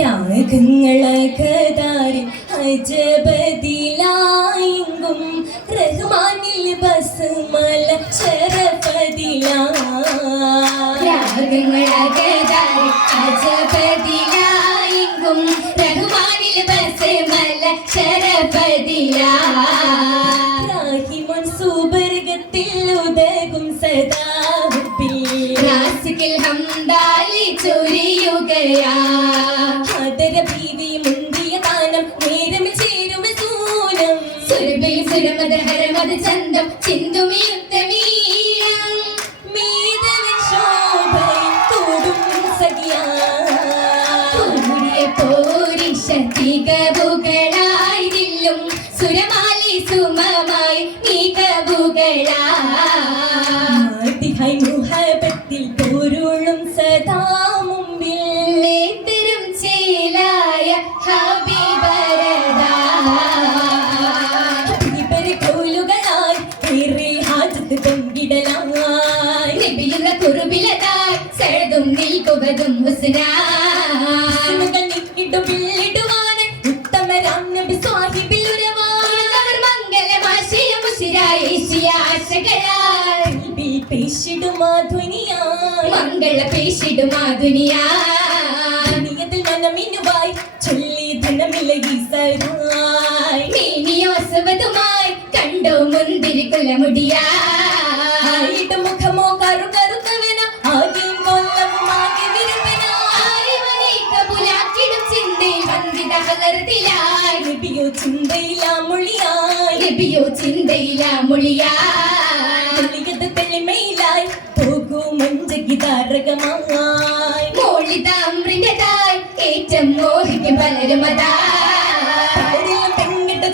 രാഗങ്ങളകതാരി അജപതിലായെങ്കും റഹ്മാനിൽ ബസ്മല ശരപതിലാഗങ്ങളകതാരി അജപതിലായെങ്കും റഹ്മാനിൽ ബസ്മല ശരപതിലാ സുബർഗത്തിൽ ഉദകും റാസിക്കിൽ ഹംദാലി ചൊരിയുകയാ ഹരമത ചന്തം ചിന്തുമിയുത്തമീയം പോരിഷ തികവുകളായിരില്ലും മംഗള പേശിടുമാ ദുനിയാ നിയതിൽ മനമിനുവായി ചൊല്ലി ധനമില്ല ഈസരായി മേനിയോസവതുമായി കണ്ടോ മുഖമോ കറു നബിയോ ചിന്തയില മൊഴിയാ തെളിയത് തെളിമയിലായി പോകൂ മഞ്ചകിതാരകമായി മോളിത അമൃതതായി ഏറ്റം മോഹിക്കും പലരും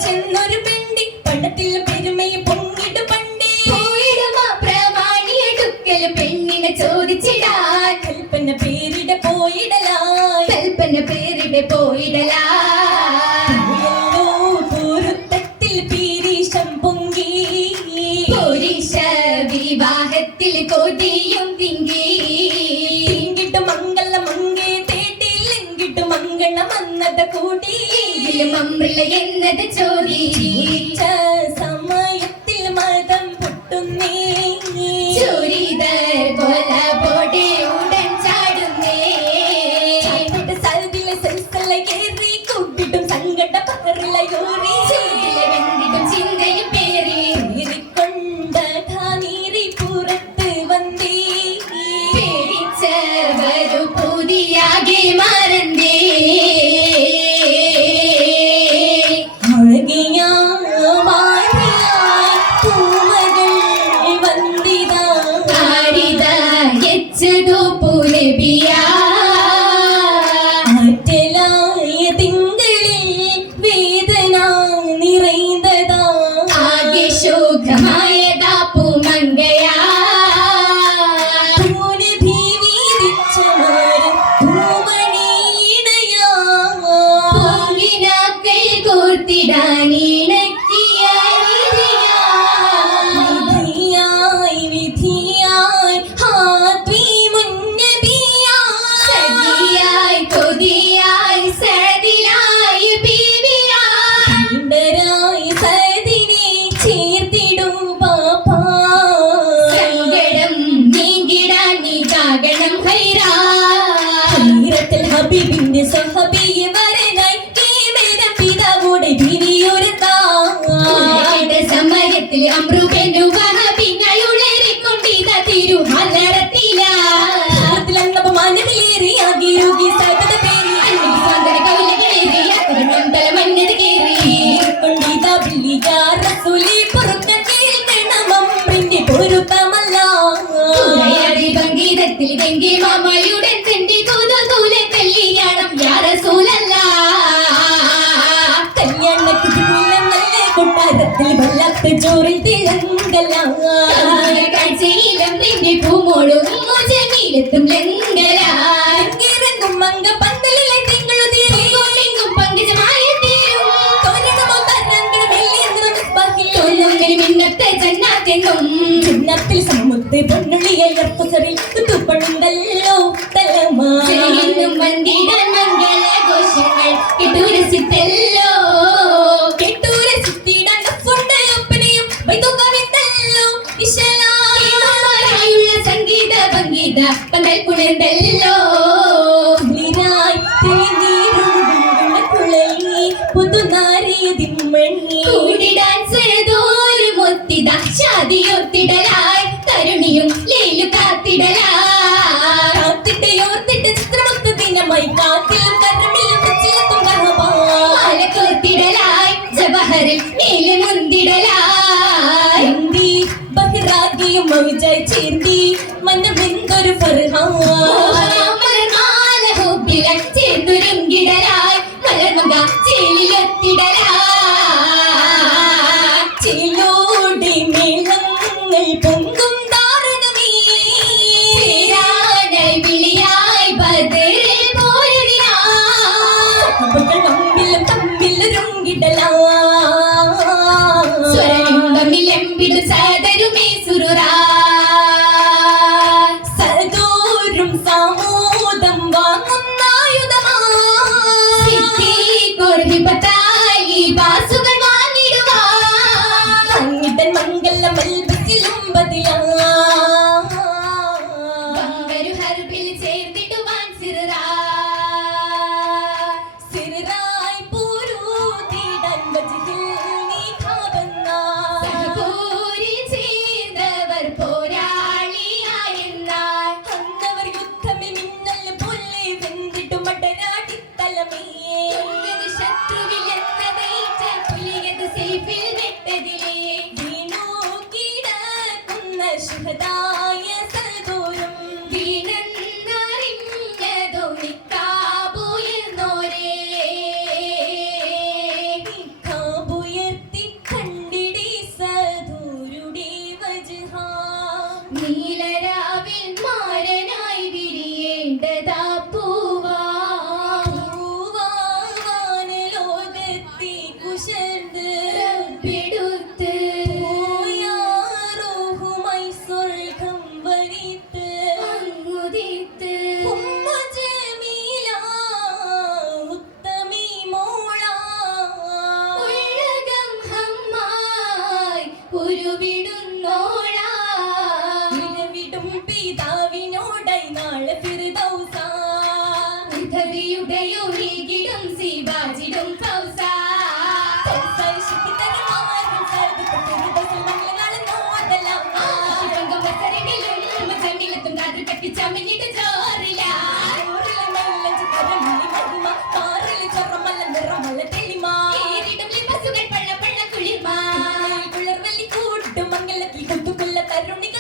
ചെന്നൊരു പെണ്ടി പെരുമയെ പൊങ്ങിട്ട് പണ്ടേ പോയിടുമാ പെണ്ണിനെ ചോദിച്ചിടാൻ. കൽപ്പന പേരിട പോയിടലായി. കൽപ്പന പേരിട പോയിടലാ എങ്കിലും അമൃല എന്നത് ചോദിച്ച സമയത്തിൽ മതം പൊട്ടുന്നേ. ചുരിതർ കൊല പൊടി ഉടൻ ചാടുന്നേ. ചാപ്പിട്ട് സരതിലെ സെൽസല കേറി കൂട്ടിട്ടും സങ്കട ചിന്തയും പേറി. കൊണ്ട നീരി പുറത്ത് വന്നേ. പേടിച്ചവരു പുതിയാകെ മാമയുടെ തെണ്ടി കൂതുകൂലെ കല്യാണം യാ റസൂലല്ലാ കല്യാണത്തിന് നല്ല കൊട്ടാരത്തിൽ വല്ലാത്ത ചോറിൽ തിളങ്കല പൂമോളും ലംഘരാ ഇറങ്ങും മങ്ക ചുണ്ണത്തിൽ സമുത്ത് പൊന്നുള്ളിയൽ വെപ്പസറിൽ കുത്തുപ്പണുണ്ടല്ലോ തലമാന്നും വന്തിടാൻ മംഗലാഘോഷങ്ങൾ കെട്ടൂരസിത്തല്ലോ കെട്ടൂരസിത്തിടാൻ ഒപ്പനയും വൈദ്യുതമിത്തല്ലോ വിശാലായുള്ള സംഗീത ഭംഗീത പന്തൽ കുളിർന്നല്ലോ പുതുനാരിയതിൻ മണ്ണി. കൂടി ഡാൻസ് ഏതോ ഒരു മൊത്തിത. ശാദിയൊത്ത തരുണിയും ലീലു കാത്തിടലായി കാത്തിട്ട് ഓർത്തിട്ട് ചിത്രമൊത്ത ദിനമായി കാത്തിലും കരമിലും പച്ചിലത്തും കഹബാ മാലക്കോത്തിടലായി ജവഹറിൽ നീലു മുന്തിടലായി. എന്തി? ബഹിറാകിയും മൗജായി ചേർത്തി മനമെന്തൊരു ഫർഹാ. സദരുമേ സുരുറാ സദോരും സാമോദം വാങ്ങുന്നായുധമാ സിദ്ധിക്കൊരുവിപത്തായി ബാസുകൾ വാങ്ങിടുവാ. അങ്ങിതൻ മംഗല മൽബസിലും ബദിലാ കുത്തുകൊല്ല